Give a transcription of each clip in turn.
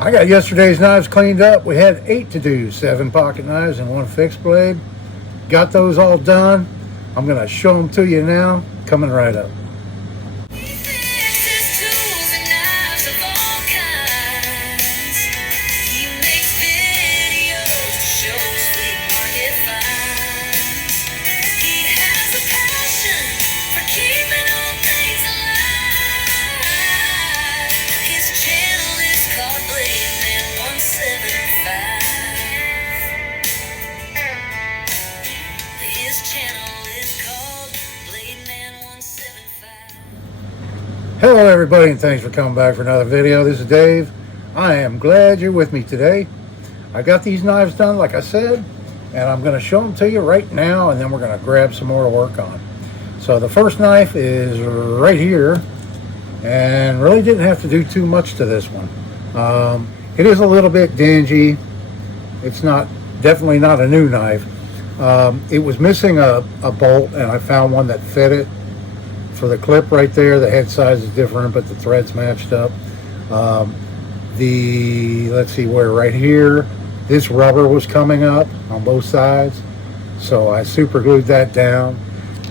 I got yesterday's knives cleaned up. We had 8 to do, 7 pocket knives and 1 fixed blade. Got those all done. I'm going to show them to you now, coming right up. Hello everybody, and thanks for coming back for another video. This is Dave. I am glad you're with me today. I got these knives done like I said, and I'm going to show them to you right now, and then we're going to grab some more to work on. So the first knife is right here, and really didn't have to do too much to this one. It is a little bit dingy. It's definitely not a new knife. It was missing a bolt, and I found one that fit it. For the clip right there, the head size is different, but the threads matched up. Let's see where, right here, this rubber was coming up on both sides, so I super glued that down.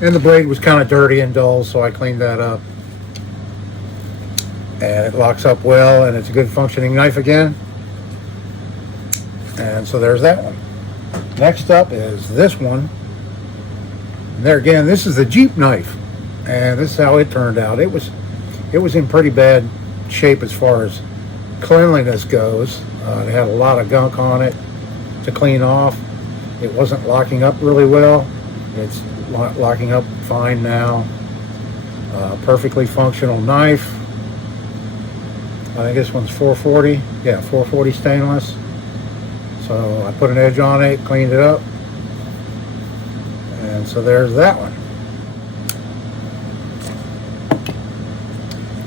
And the blade was kind of dirty and dull, so I cleaned that up. And it locks up well, and it's a good functioning knife again. And so there's that one. Next up is this one. And there again, this is the Jeep knife. And this is how it turned out. It was in pretty bad shape as far as cleanliness goes. It had a lot of gunk on it to clean off. It wasn't locking up really well. It's locking up fine now. Perfectly functional knife. I think this one's 440. Yeah, 440 stainless. So I put an edge on it, cleaned it up. And so there's that one.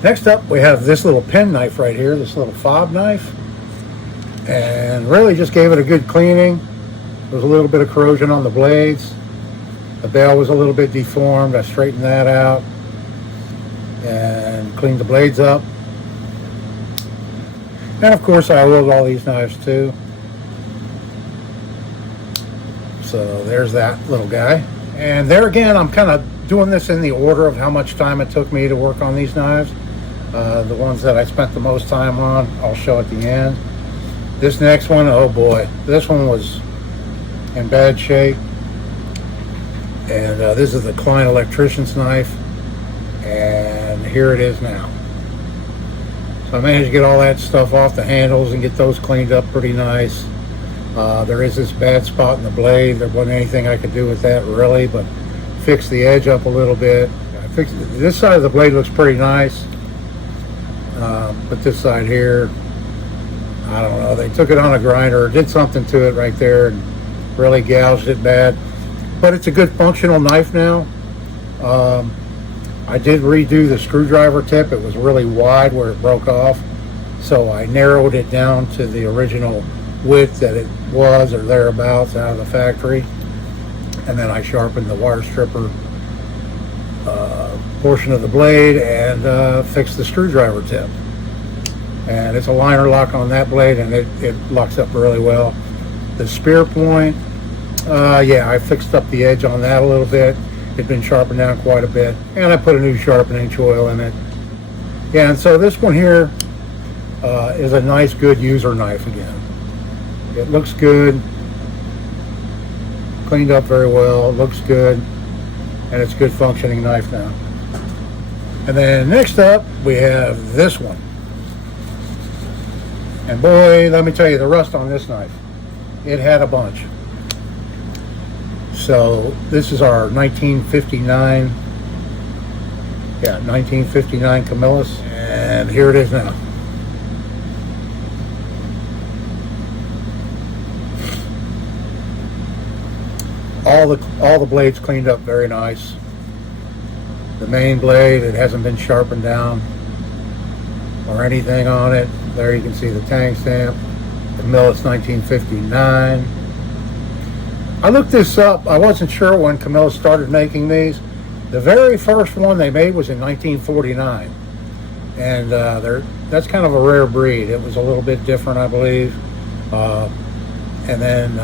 Next up, we have this little pen knife right here, this little fob knife. And really just gave it a good cleaning. There was a little bit of corrosion on the blades. The bail was a little bit deformed. I straightened that out and cleaned the blades up. And of course, I oiled all these knives too. So there's that little guy. And there again, I'm kind of doing this in the order of how much time it took me to work on these knives. The ones that I spent the most time on, I'll show at the end. This next one, oh boy, this one was in bad shape. And this is the Electrician's knife. And here it is now. So I managed to get all that stuff off the handles and get those cleaned up pretty nice. There is this bad spot in the blade. There wasn't anything I could do with that really, but fixed the edge up a little bit. This side of the blade looks pretty nice. But this side here, I don't know, they took it on a grinder or did something to it right there and really gouged it bad. But it's a good functional knife now. I did redo the screwdriver tip. It was really wide where it broke off. So I narrowed it down to the original width that it was or thereabouts out of the factory. And then I sharpened the wire stripper portion of the blade and fixed the screwdriver tip. And it's a liner lock on that blade, and it locks up really well. The spear point, yeah, I fixed up the edge on that a little bit. It'd been sharpened down quite a bit, and I put a new sharpening choil in it. Yeah, and so this one here is a nice, good user knife again. It looks good, cleaned up very well, looks good, and it's a good functioning knife now. And then next up, we have this one. And boy, let me tell you, the rust on this knife, it had a bunch. So this is our 1959, yeah, 1959 Camillus, and here it is now. All the blades cleaned up very nice. The main blade, it hasn't been sharpened down or anything on it. There you can see the tang stamp. The Camillus 1959. I looked this up. I wasn't sure when Camillus started making these. The very first one they made was in 1949. And that's kind of a rare breed. It was a little bit different, I believe. And then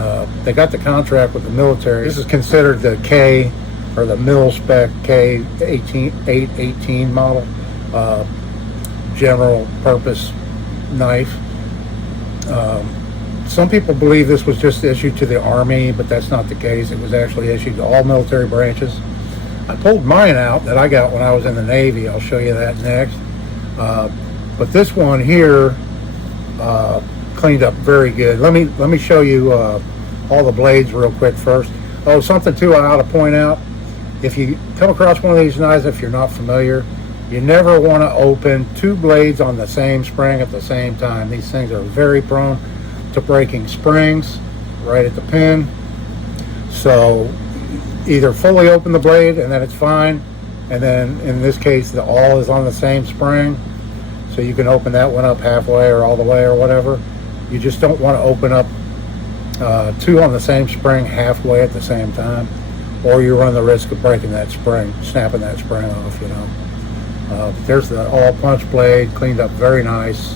they got the contract with the military. This is considered the K, or the mil-spec K-818 model, general purpose knife. Some people believe this was just issued to the Army, but that's not the case. It was actually issued to all military branches. I pulled mine out that I got when I was in the Navy. I'll show you that next. But this one here cleaned up very good. Let me show you all the blades real quick first. Oh, something too I ought to point out. If you come across one of these knives, if you're not familiar, you never want to open two blades on the same spring at the same time. These things are very prone to breaking springs right at the pin. So either fully open the blade and then it's fine, and then in this case the awl is on the same spring, so you can open that one up halfway or all the way or whatever. You just don't want to open up two on the same spring halfway at the same time, or you run the risk of breaking that spring, snapping that spring off, you know. There's the awl punch blade, cleaned up very nice.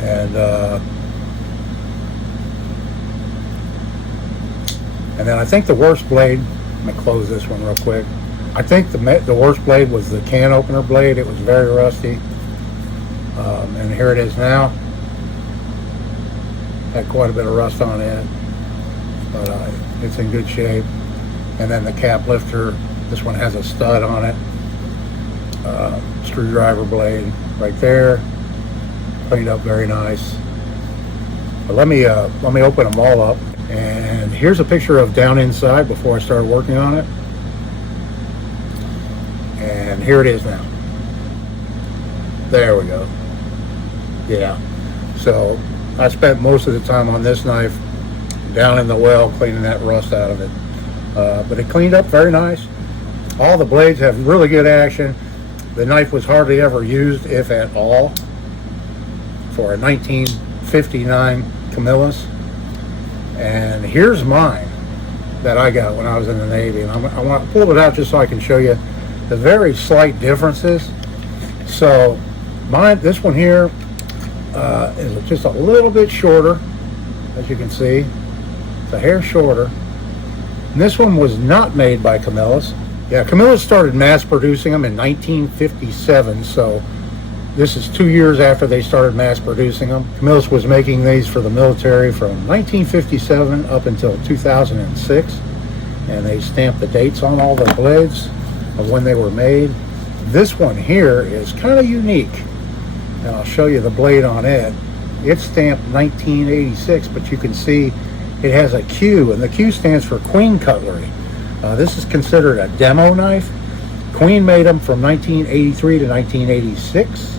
And then I think the worst blade, let me close this one real quick. I think the worst blade was the can opener blade. It was very rusty. And here it is now. Had quite a bit of rust on it, but it's in good shape. And then the cap lifter, this one has a stud on it. Screwdriver blade right there, cleaned up very nice. But let me open them all up. And here's a picture of down inside before I started working on it. And here it is now. There we go. Yeah. So I spent most of the time on this knife down in the well cleaning that rust out of it. But it cleaned up very nice. All the blades have really good action. The knife was hardly ever used, if at all, for a 1959 Camillus. And here's mine that I got when I was in the Navy. And I want to pull it out just so I can show you the very slight differences. So this one here is just a little bit shorter, as you can see. It's a hair shorter. And this one was not made by Camillus. Yeah, Camillus started mass producing them in 1957, so this is 2 years after they started mass producing them. Camillus was making these for the military from 1957 up until 2006, and they stamped the dates on all the blades of when they were made. This one here is kind of unique, and I'll show you the blade on it. It's stamped 1986, but you can see it has a Q, and the Q stands for Queen Cutlery. This is considered a demo knife. Queen made them from 1983 to 1986,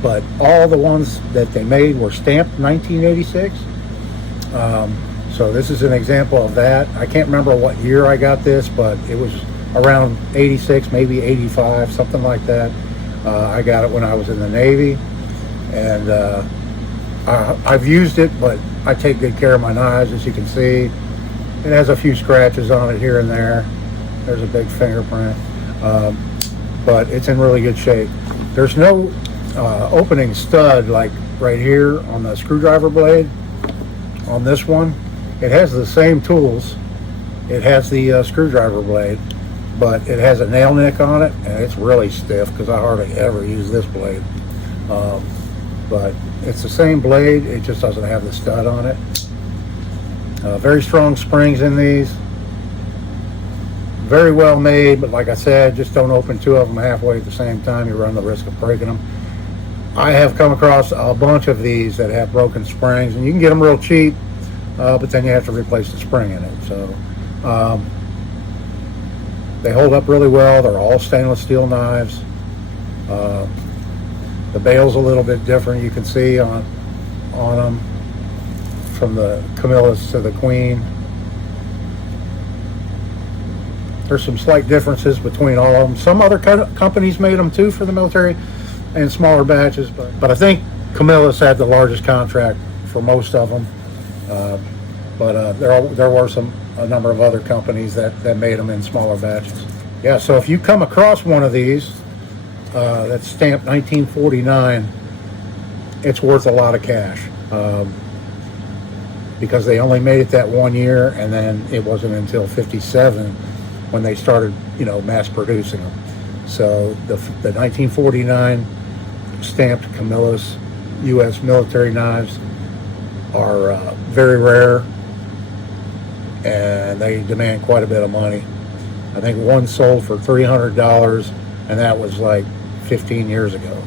but all the ones that they made were stamped 1986. So this is an example of that. I can't remember what year I got this, but it was around 86, maybe 85, something like that. I got it when I was in the Navy, and I've used it, but I take good care of my knives, as you can see. It has a few scratches on it here and there. There's a big fingerprint, but it's in really good shape. There's no opening stud like right here on the screwdriver blade. On this one, it has the same tools. It has the screwdriver blade, but it has a nail nick on it, and it's really stiff because I hardly ever use this blade. But it's the same blade, it just doesn't have the stud on it. Very strong springs in these. Very well made, but like I said, just don't open two of them halfway at the same time. You run the risk of breaking them. I have come across a bunch of these that have broken springs, and you can get them real cheap, but then you have to replace the spring in it. So they hold up really well. They're all stainless steel knives. The bail's a little bit different, you can see on them, from the Camillus to the Queen. There's some slight differences between all of them. Some other companies made them too for the military in smaller batches, but I think Camillus had the largest contract for most of them. But there were a number of other companies that made them in smaller batches. Yeah, so if you come across one of these, that's stamped 1949, it's worth a lot of cash, because they only made it that 1 year, and then it wasn't until 57 when they started, mass producing them. So the 1949 stamped Camillus U.S. military knives are very rare, and they demand quite a bit of money. I think one sold for $300, and that was like 15 years ago.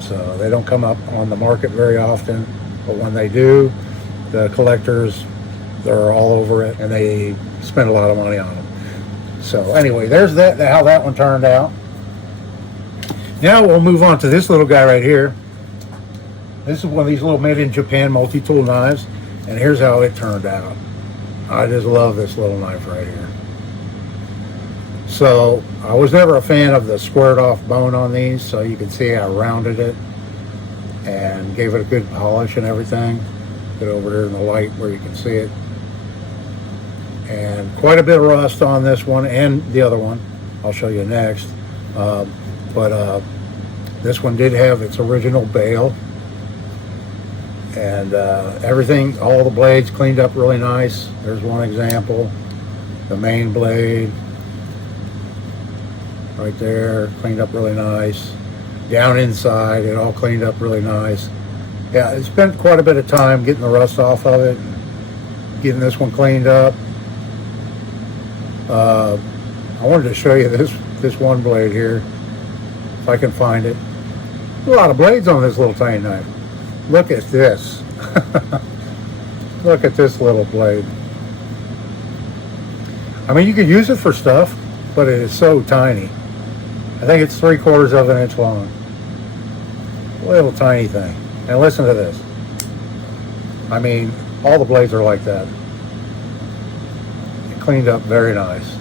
So they don't come up on the market very often, but when they do, the collectors, they're all over it, and they spend a lot of money on them. So anyway, there's how that one turned out. Now we'll move on to this little guy right here. This is one of these little made in Japan multi-tool knives, and here's how it turned out. I just love this little knife right here. So I was never a fan of the squared off bone on these, so you can see I rounded it and gave it a good polish and everything. Get over there in the light where you can see it. And quite a bit of rust on this one and the other one. I'll show you next. But this one did have its original bail. And everything, all the blades cleaned up really nice. There's one example. The main blade right there, cleaned up really nice. Down inside, it all cleaned up really nice. Yeah, it spent quite a bit of time getting the rust off of it, getting this one cleaned up. I wanted to show you this one blade here, if I can find it. A lot of blades on this little tiny knife. Look at this. Look at this little blade. I mean, you could use it for stuff, but it is so tiny. I think it's 3/4 of an inch long. Little tiny thing. And listen to this. I mean, all the blades are like that. It cleaned up very nice.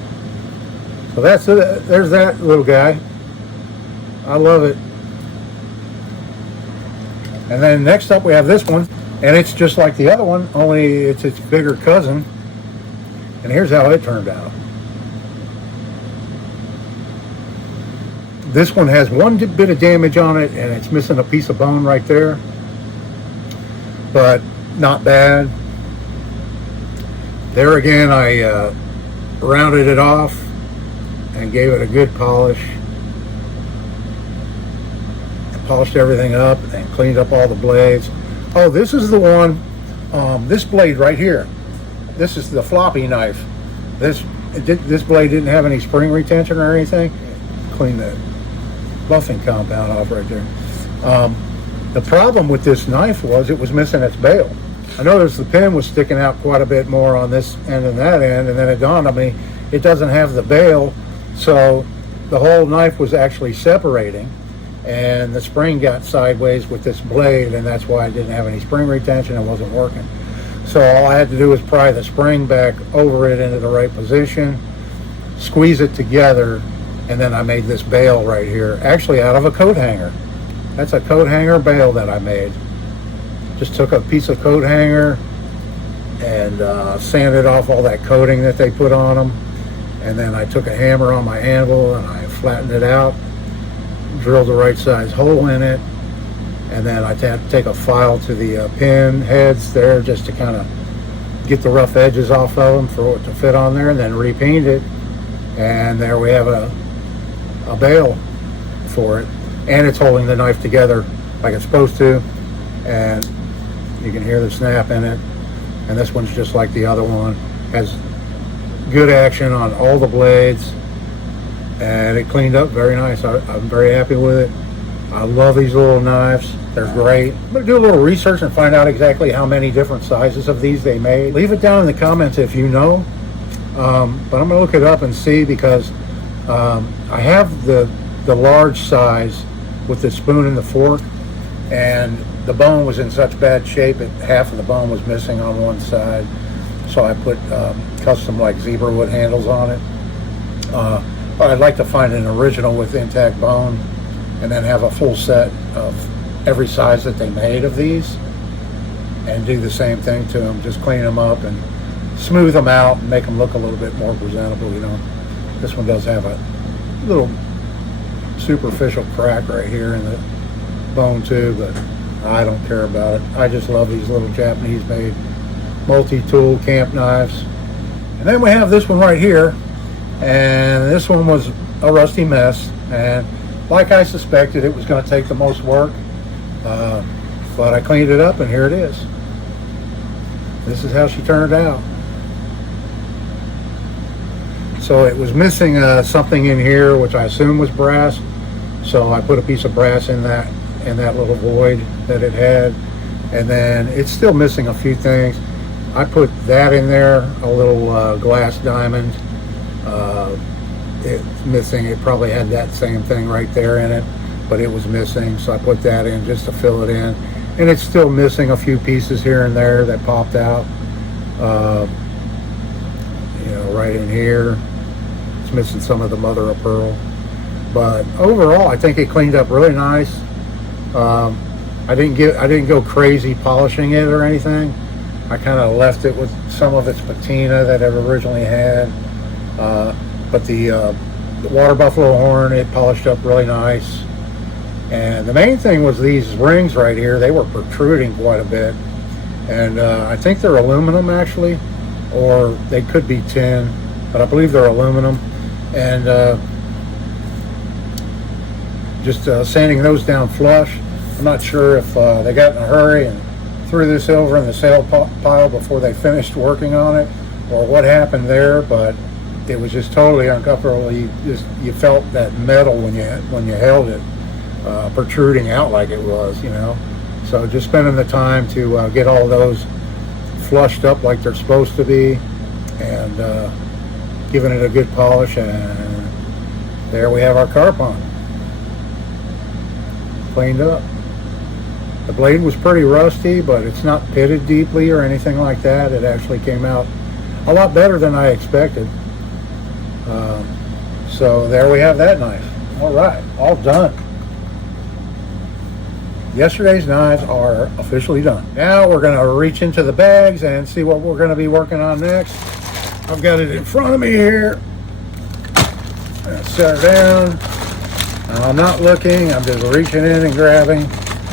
So there's that little guy. I love it. And then next up we have this one, and it's just like the other one, only it's its bigger cousin. And here's how it turned out. This one has one bit of damage on it, and it's missing a piece of bone right there, but not bad. There again, I rounded it off and gave it a good polish. Polished everything up and cleaned up all the blades. Oh, this is the one, this blade right here. This is the floppy knife. This blade didn't have any spring retention or anything. Clean that buffing compound off right there. The problem with this knife was it was missing its bail. I noticed the pin was sticking out quite a bit more on this end than that end, and then it dawned on me it doesn't have the bail, so the whole knife was actually separating, and the spring got sideways with this blade, and that's why I didn't have any spring retention and wasn't working. So all I had to do was pry the spring back over it into the right position, squeeze it together, and then I made this bail right here, actually out of a coat hanger. That's a coat hanger bail that I made. Just took a piece of coat hanger and sanded off all that coating that they put on them, and then I took a hammer on my anvil and I flattened it out, drilled the right size hole in it, and then I take a file to the pin heads there just to kind of get the rough edges off of them for it to fit on there, and then repaint it, and there we have a bail for it, and it's holding the knife together like it's supposed to, and you can hear the snap in it. And this one's just like the other one, has good action on all the blades, and it cleaned up very nice. I'm very happy with it. I love these little knives. They're great. I'm going to do a little research and find out exactly how many different sizes of these they made. Leave it down in the comments if you know. But I'm going to look it up and see, because I have the large size with the spoon and the fork, and the bone was in such bad shape that half of the bone was missing on one side. So I put custom like zebra wood handles on it. But I'd like to find an original with intact bone, and then have a full set of every size that they made of these, and do the same thing to them. Just clean them up and smooth them out and make them look a little bit more presentable, you know. This one does have a little superficial crack right here in the bone too, but I don't care about it. I just love these little Japanese made multi-tool camp knives. And then we have this one right here, and this one was a rusty mess, and like I suspected, it was going to take the most work, but I cleaned it up, and here it is. This is how she turned out. So it was missing something in here, which I assume was brass. So I put a piece of brass in that little void that it had, and then it's still missing a few things. I put that in there, a little glass diamond. It's missing. It probably had that same thing right there in it, but it was missing, so I put that in just to fill it in. And it's still missing a few pieces here and there that popped out. You know, right in here, it's missing some of the mother of pearl. But overall, I think it cleaned up really nice. I didn't go crazy polishing it or anything. I kind of left it with some of its patina that it originally had. But the water buffalo horn, it polished up really nice. And the main thing was these rings right here. They were protruding quite a bit. And I think they're aluminum actually, or they could be tin, but I believe they're aluminum. And just sanding those down flush. I'm not sure if they got in a hurry and threw this over in the sale pile before they finished working on it, or what happened there, but it was just totally uncomfortable. You felt that metal when you held it protruding out like it was, you know. So just spending the time to get all those flushed up like they're supposed to be, and giving it a good polish, and there we have our carpon cleaned up. The blade was pretty rusty, but it's not pitted deeply or anything like that. It actually came out a lot better than I expected. So there we have that knife. All right, all done. Yesterday's knives are officially done. Now we're going to reach into the bags and see what we're going to be working on next. I've got it in front of me here. Set her down. Now, I'm not looking. I'm just reaching in and grabbing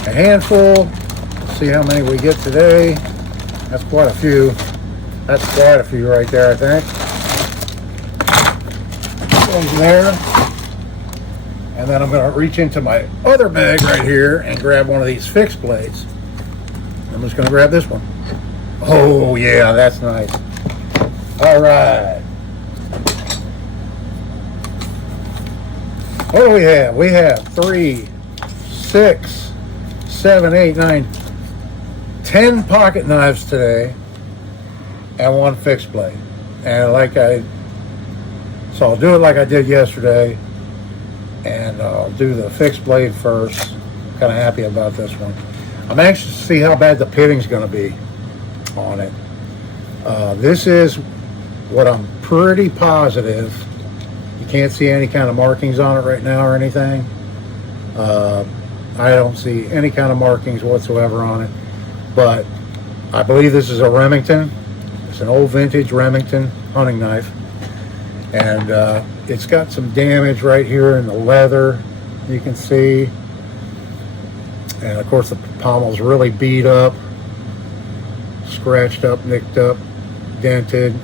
a handful. See how many we get today. That's quite a few. That's quite a few right there, I think. One's there. And then I'm going to reach into my other bag right here and grab one of these fixed blades. I'm just going to grab this one. Oh, yeah, that's nice. All right. What do we have? We have 3, 6, 7, 8, 9, 10 pocket knives today and one fixed blade. And so I'll do it like I did yesterday, and I'll do the fixed blade first. Kind of happy about this one. I'm anxious to see how bad the pitting's going to be on it. This is what I'm pretty positive. You can't see any kind of markings on it right now or anything. I don't see any kind of markings whatsoever on it, but I believe this is a Remington. It's an old vintage Remington hunting knife, and it's got some damage right here in the leather, you can see, and of course the pommel's really beat up, scratched up, nicked up, dented,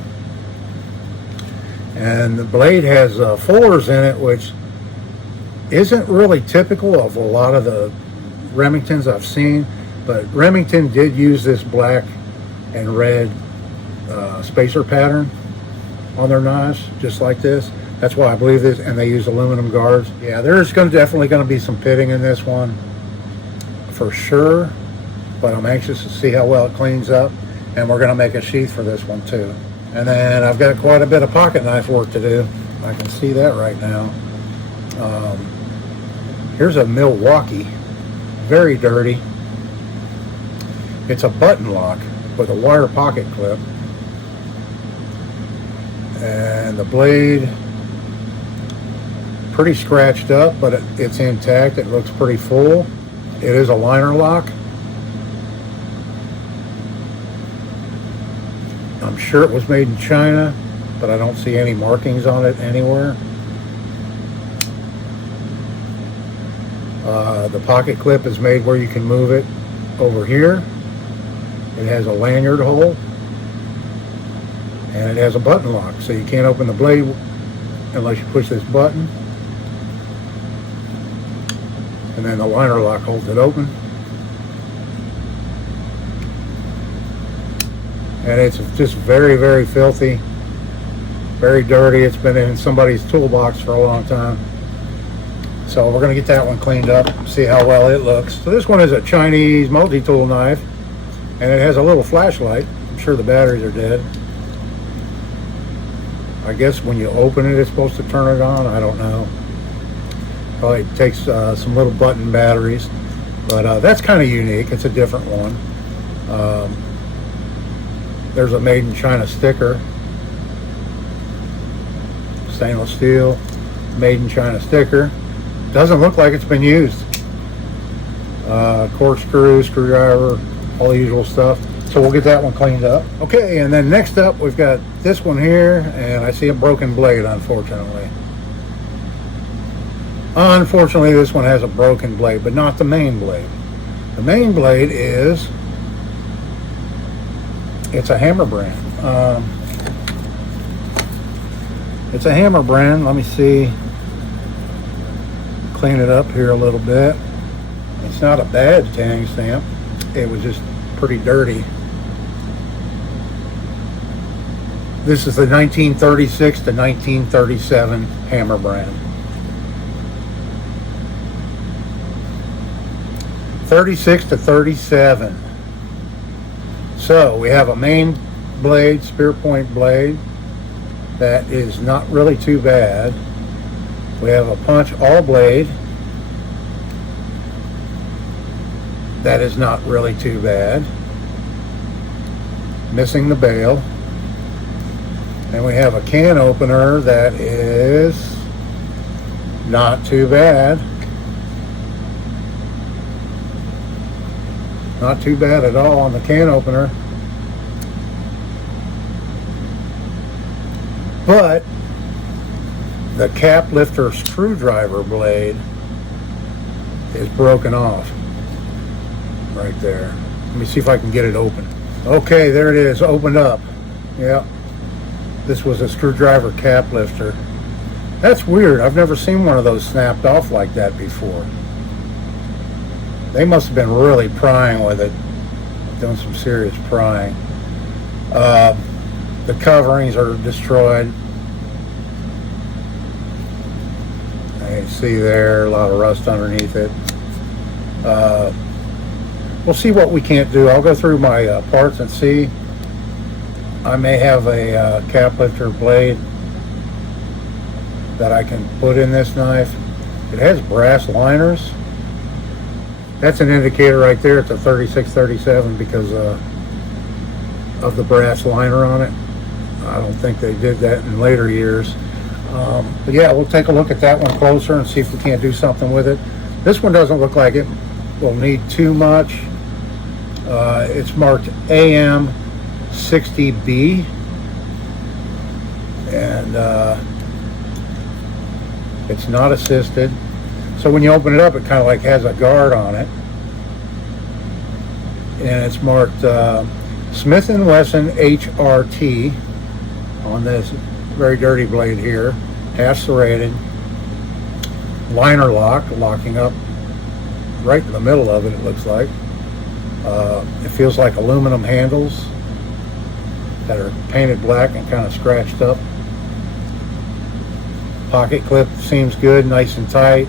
and the blade has fullers in it, which isn't really typical of a lot of the Remingtons I've seen, but Remington did use this black and red spacer pattern on their knives, just like this. That's why I believe this, and they use aluminum guards. Yeah, there's definitely going to be some pitting in this one for sure, but I'm anxious to see how well it cleans up, and we're going to make a sheath for this one too. And then I've got quite a bit of pocket knife work to do. I can see that right now. Here's a Milwaukee, very dirty. It's a button lock with a wire pocket clip. And the blade, pretty scratched up, but it's intact. It looks pretty full. It is a liner lock. I'm sure it was made in China, but I don't see any markings on it anywhere. The pocket clip is made where you can move it over here. It has a lanyard hole, and it has a button lock, so you can't open the blade unless you push this button, and then the liner lock holds it open. And it's just very, very filthy, very dirty. It's been in somebody's toolbox for a long time. So we're going to get that one cleaned up, see how well it looks. So this one is a Chinese multi-tool knife, and it has a little flashlight. I'm sure the batteries are dead. I guess when you open it, it's supposed to turn it on. I don't know. Probably takes some little button batteries, but that's kind of unique. It's a different one. There's a made in China sticker. Stainless steel, made in China sticker. Doesn't look like it's been used. Corkscrew, screwdriver, all the usual stuff. So we'll get that one cleaned up. Okay, and then next up we've got this one here, and I see a broken blade, unfortunately. Unfortunately, this one has a broken blade, but not the main blade. The main blade is, it's a hammer brand. It's a hammer brand. Let me see. Clean it up here a little bit. It's not a bad tang stamp. It was just pretty dirty. This is the 1936 to 1937 hammer brand. 36 to 37. So we have a main blade, spear point blade, that is not really too bad. We have a punch all blade that is not really too bad. Missing the bail. And we have a can opener that is not too bad. Not too bad at all on the can opener. But the cap lifter screwdriver blade is broken off right there. Let me see if I can get it open. Okay, there it is, opened up. Yeah, this was a screwdriver cap lifter. That's weird. I've never seen one of those snapped off like that before. They must have been really prying with it, doing some serious prying. The coverings are destroyed. You see there, a lot of rust underneath it. We'll see what we can't do. I'll go through my parts and see. I may have a cap lifter blade that I can put in this knife. It has brass liners. That's an indicator right there. It's a 3637 because of the brass liner on it. I don't think they did that in later years. But yeah, we'll take a look at that one closer and see if we can't do something with it. This one doesn't look like it will need too much. It's marked AM 60B, and it's not assisted. So when you open it up, it kind of like has a guard on it, and it's marked Smith & Wesson HRT on this very dirty blade here, half serrated, liner lock, locking up right in the middle of it, it looks like. It feels like aluminum handles that are painted black and kind of scratched up. Pocket clip seems good, nice and tight,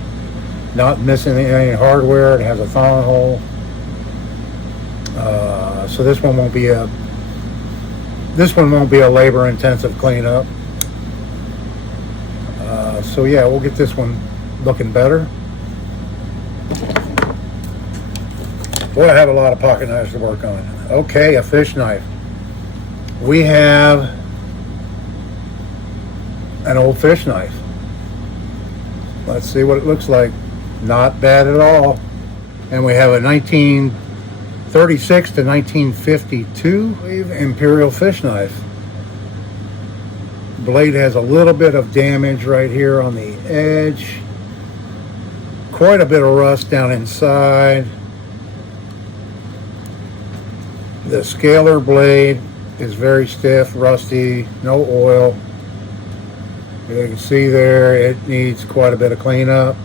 not missing any hardware. It has a thong hole. So this one won't be a labor-intensive cleanup. So yeah, we'll get this one looking better. Boy, I have a lot of pocket knives to work on. Okay, a fish knife. We have an old fish knife. Let's see what it looks like. Not bad at all. And we have a 1936 to 1952 Imperial fish knife. Blade has a little bit of damage right here on the edge. quite a bit of rust down inside. The scaler blade is very stiff, rusty, no oil. You can see there it needs quite a bit of cleanup.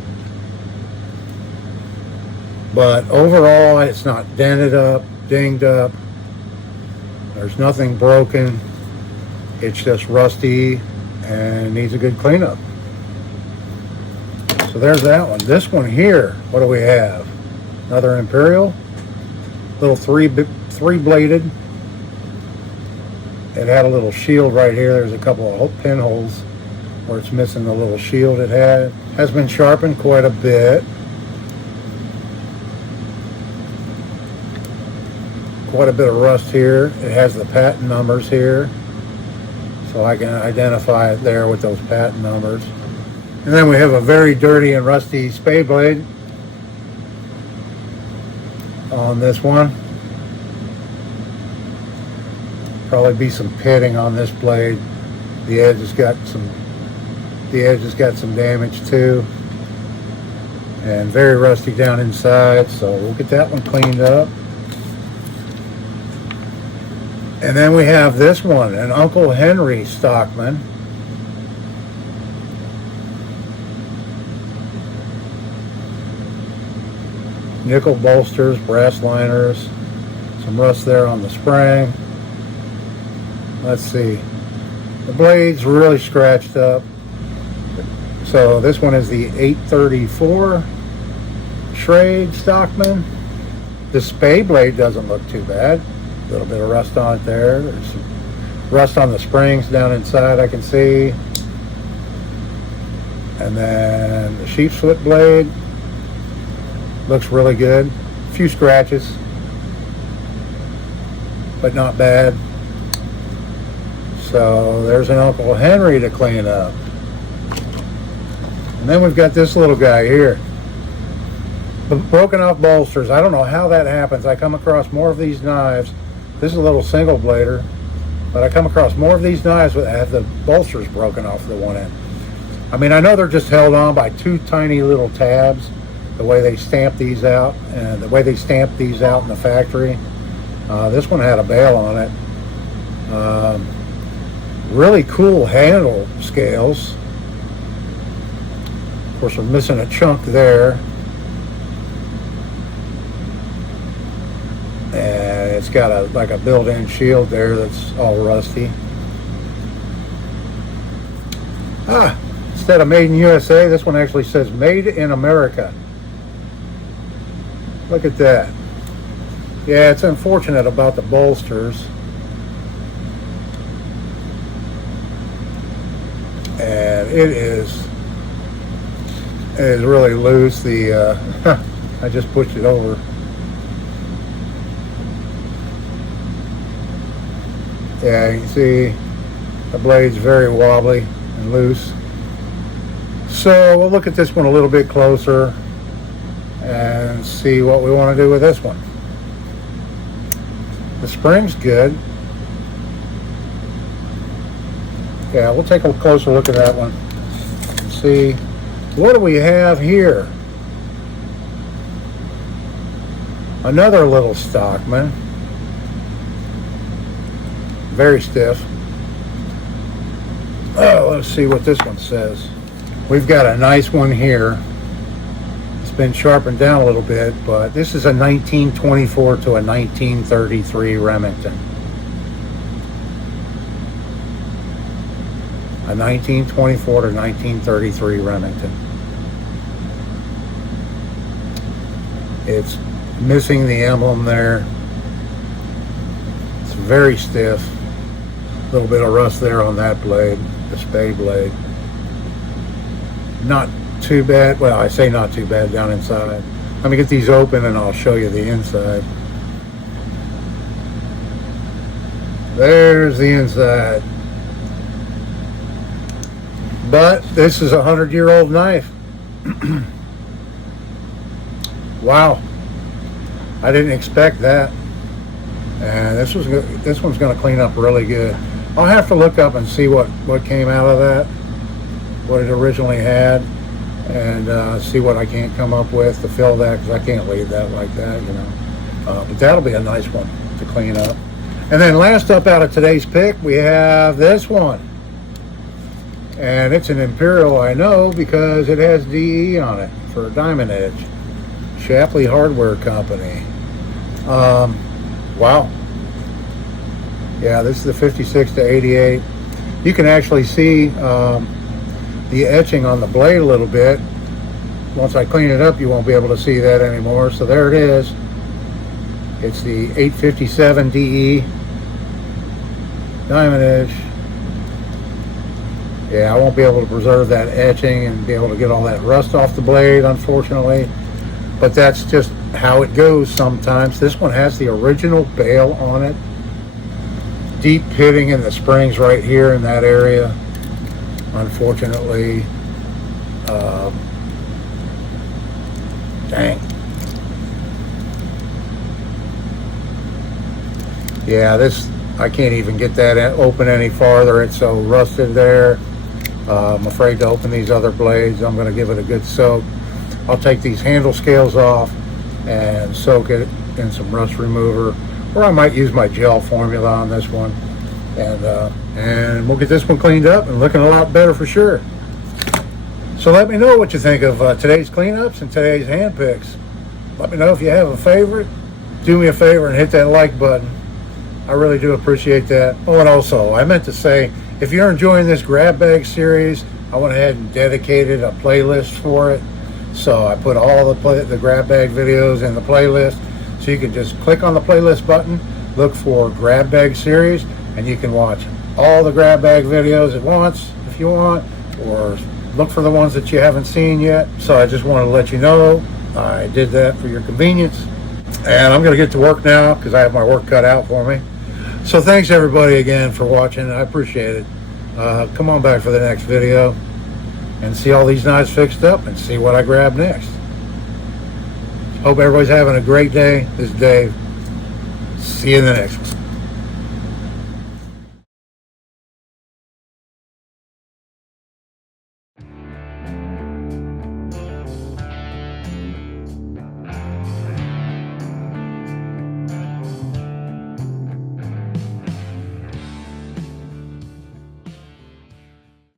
But overall, it's not dented up, dinged up. There's nothing broken. It's just rusty and needs a good cleanup. So there's that one. This one here, what do we have? Another Imperial, little three bladed. It had a little shield right here. There's a couple of pinholes where it's missing the little shield it had. Has been sharpened quite a bit. Quite a bit of rust here. It has the patent numbers here, so I can identify it there with those patent numbers. And then we have a very dirty and rusty spade blade on this one. Probably be some pitting on this blade. The edge has got some damage too, and very rusty down inside. So we'll get that one cleaned up. And then we have this one, an Uncle Henry Stockman. Nickel bolsters, brass liners, some rust there on the spring. Let's see. The blade's really scratched up. So this one is the 834 Schrade Stockman. The spade blade doesn't look too bad. A little bit of rust on it there. There's some rust on the springs down inside I can see. And then the sheep's foot blade looks really good. A few scratches, but not bad. So there's an Uncle Henry to clean up. And then we've got this little guy here. The broken off bolsters. I don't know how that happens. I come across more of these knives. This is a little single blader, but I come across more of these knives that have the bolsters broken off the one end. I mean, I know they're just held on by two tiny little tabs, the way they stamp these out, and the way they stamp these out in the factory. This one had a bail on it. Really cool handle scales. Of course, we're missing a chunk there. And it's got like a built-in shield there that's all rusty. Instead of made in USA, this one actually says made in America. Look at that. Yeah, it's unfortunate about the bolsters. And it is really loose. I just pushed it over. Yeah, you can see the blade's very wobbly and loose. So we'll look at this one a little bit closer and see what we want to do with this one. The spring's good. Yeah, we'll take a closer look at that one and see what do we have here. Another little Stockman. Very stiff. Oh, let's see what this one says. We've got a nice one here. It's been sharpened down a little bit, but this is a 1924 to a 1933 Remington. A 1924 to 1933 Remington. It's missing the emblem there. It's very stiff. A little bit of rust there on that blade, the spade blade. Not too bad. Well, I say not too bad down inside. Let me get these open and I'll show you the inside. There's the inside. But this is a 100-year-old knife. Wow. I didn't expect that. And this one's going to clean up really good. I'll have to look up and see what came out of that, what it originally had. and see what I can't come up with to fill that, because I can't leave that like that, you know. But that'll be a nice one to clean up. And then last up out of today's pick, we have this one. And it's an Imperial, I know, because it has DE on it for a diamond edge. Shapley Hardware Company. Wow. Yeah, this is the 56 to 88. You can actually see the etching on the blade a little bit. Once I clean it up, you won't be able to see that anymore. So there it is. It's the 857 DE diamond edge. Yeah, I won't be able to preserve that etching and be able to get all that rust off the blade, unfortunately. But that's just how it goes sometimes. This one has the original bail on it. Deep pitting in the springs right here in that area. Unfortunately, dang. Yeah, this, I can't even get that open any farther. It's so rusted there. I'm afraid to open these other blades. I'm going to give it a good soak. I'll take these handle scales off and soak it in some rust remover, or I might use my gel formula on this one, and we'll get this one cleaned up and looking a lot better for sure. So let me know what you think of today's cleanups and today's hand picks. Let me know if you have a favorite. Do me a favor and hit that like button. I really do appreciate that. Oh, and also, I meant to say, if you're enjoying this grab bag series, I went ahead and dedicated a playlist for it. So I put all the grab bag videos in the playlist. So you can just click on the playlist button, look for grab bag series, and you can watch all the grab bag videos at once if you want, or look for the ones that you haven't seen yet. So I just wanted to let you know I did that for your convenience. And I'm going to get to work now because I have my work cut out for me. So thanks everybody again for watching. I appreciate it. Come on back for the next video and see all these knives fixed up and see what I grab next. Hope everybody's having a great day. This is Dave. See you in the next one.